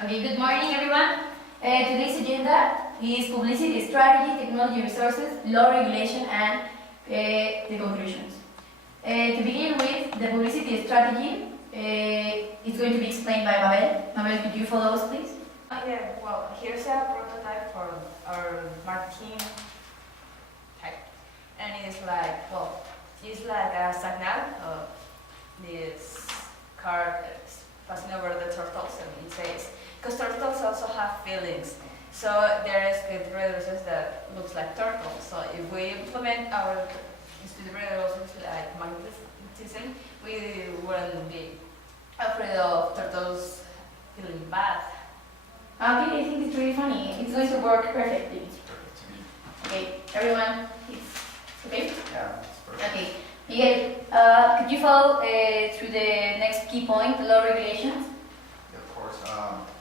Okay, good morning everyone. Today's agenda is publicity strategy, technology resources, law regulation, and the conclusions. To begin with, the publicity strategy is going to be explained by Mabel. Mabel, could you follow us, please? Yeah, well, here's a prototype for our marketing type. And it's like, well, it's like a signal of this card passing over the turtles, and it says, because turtles also have feelings. So there is speed reducers that looks like turtles. So if we implement our speed reducers like magnetism, we wouldn't be afraid of turtles feeling bad. Okay, I think it's really funny. It's going to work perfectly. Okay, everyone, it's okay? Yeah, it's perfect. Okay, Miguel, could you follow through the next key point, the law regulations? Yeah, of course.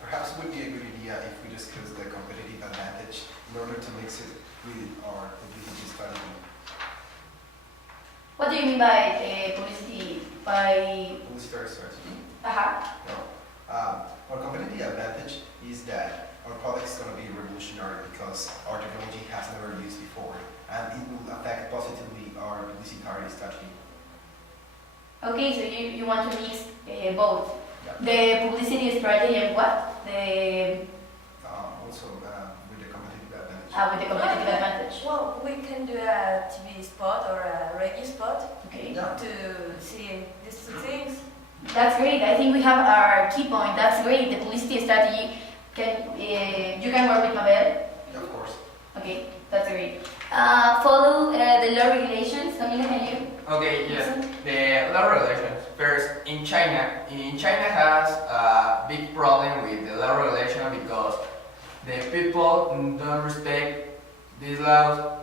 Perhaps it would be a good idea if we discuss the competitive advantage in order to mix it with our publicity strategy. What do you mean by publicity? By... Publicity strategy? Uh-huh. No. Our competitive advantage is that our product is going to be revolutionary because our technology has never used before, and it will affect positively our publicity strategy. Okay, so you want to mix both. Yeah. The publicity strategy and what? The... Also with the competitive advantage. with the competitive advantage. Well, we can do a TV spot or a radio spot Okay. Yeah. to see these two things. That's great. I think we have our key point. That's great. The publicity strategy can you can work with Mabel. Yeah, of course. Okay, that's great. Follow the law regulations. Camila, can you? Okay, yes. The law regulations. First, in China has a big problem with the law regulation because the people don't respect these laws.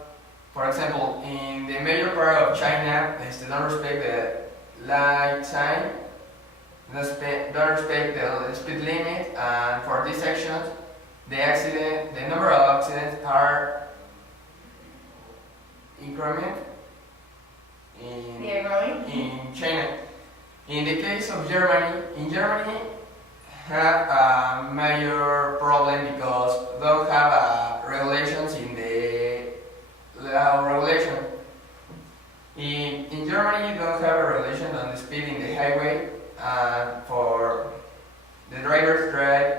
For example, in the major part of China, they don't respect the light sign, don't respect the speed limit, and for these sections, the number of accidents are increment They are growing. in China. In the case of Germany, have a major problem because don't have regulations in the law regulation. In Germany, don't have a regulation on the speed in the highway, and for the drivers drive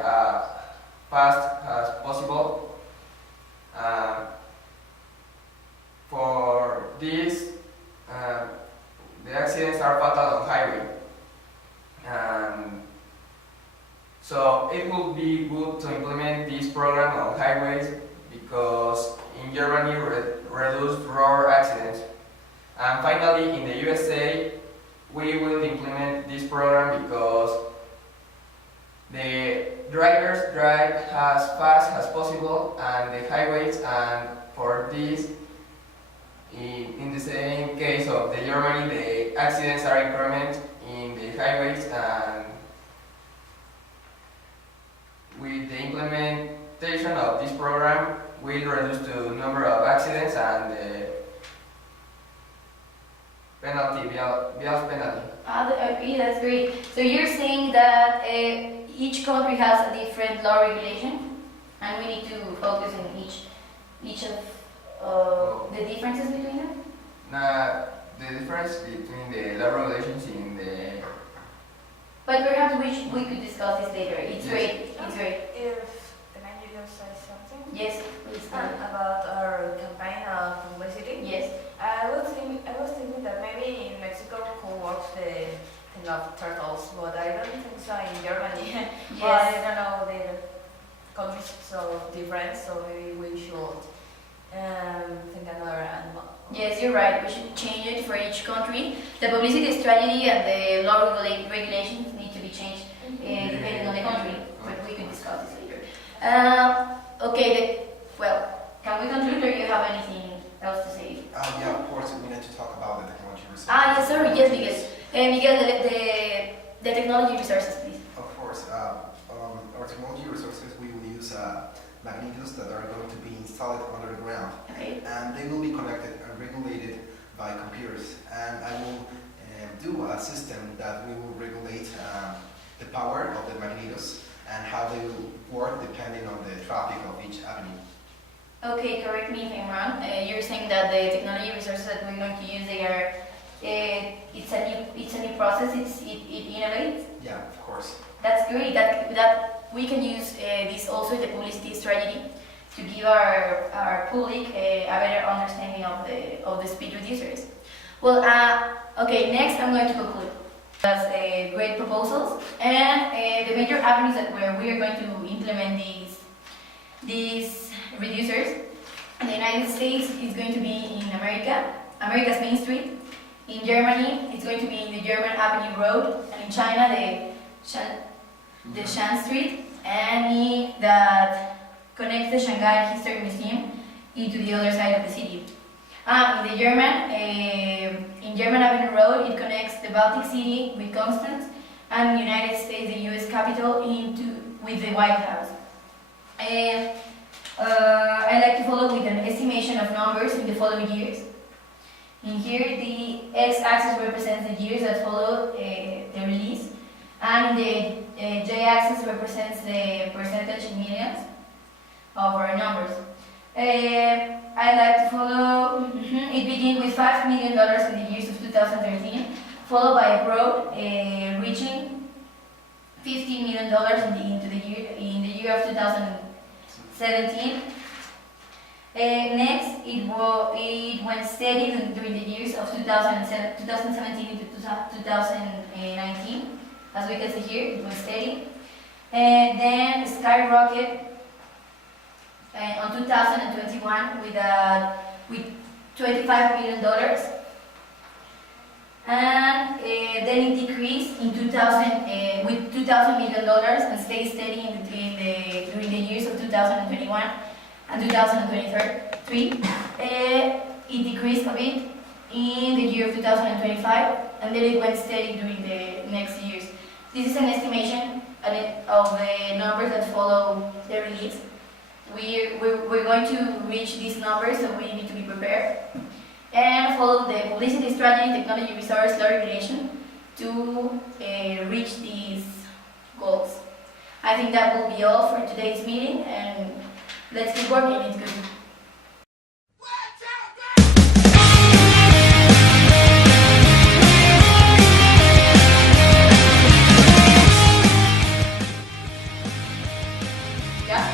fast as possible. For this, the accidents are fatal on highway. So it will be good to implement this program on highways because in Germany reduce road accidents. And finally, in the USA, we will implement this program because the drivers drive as fast as possible and the highways, and for this, in the same case of the Germany, the accidents are increment in the highways, and with the implementation of this program, will reduce the number of accidents and the penalty, Bial's penalty. Okay, that's great. So you're saying that each country has a different law regulation, and we need to focus on each of the differences between them? The difference between the law regulations in the... But perhaps we could discuss this later. It's Yes. great. It's great. If the manager says something Yes, please. about our campaign of publicity, Yes. I was thinking that maybe in Mexico could work the thing of turtles, but I don't think so in Germany. Well, I Yes. don't know, the countries so different, so maybe we should think another animal. Yes, you're right. We should change it for each country. The publicity strategy and the law regulations need to be changed depending on the country, but we could discuss this later. Okay, well, can we conclude or do you have anything else to say? Yeah, of course, we need to talk about the technology resources. Yes, sorry, yes, Miguel. Miguel, the technology resources, please. Of course, our technology resources, we will use magnetons that are going to be installed under the ground, Okay. and they will be connected and regulated by computers. And I will do a system that we will regulate the power of the magnetos and how they will depending on the traffic of each avenue. Okay, correct me if I'm wrong. You're saying that the technology resources that we're going to use, they are, it's a new process. It innovates. Yeah, of course. That's great. That we can use this also in the publicity strategy to give our public a better understanding of the speed reducers. Well, okay. Next, I'm going to conclude. That's great proposals and the major avenues that where we are going to implement these reducers. In the United States, it's going to be in America's Main Street. In Germany, it's going to be in the German Avenue Road, and in China, the Shan Street, and that connects the Shanghai History Museum into the other side of the city. In German Avenue Road, it connects the Baltic City with Constance, and the United States, the U.S. Capitol, with the White House. I like to follow with an estimation of numbers in the following years. In here, the x-axis represents the years that follow the release, and the y-axis represents the percentage in millions of our numbers. I like to follow, it begins with $5 million in the years of 2013, followed by a growth reaching $50 million in the year of 2017. Next, it went steady during the years of 2017 to 2019. As we can see here, it went steady. And then skyrocket on 2021 with $25 million. And then it decreased in 2000 with $2,000 million and stayed steady during the years of 2021 and 2023. It decreased a bit in the year of 2025, and then it went steady during the next years. This is an estimation of the numbers that follow the release. We're going to reach these numbers, so we need to be prepared and follow the publicity strategy, technology resource, law regulation to reach these goals. I think that will be all for today's meeting, and let's keep working. It's good. Yeah?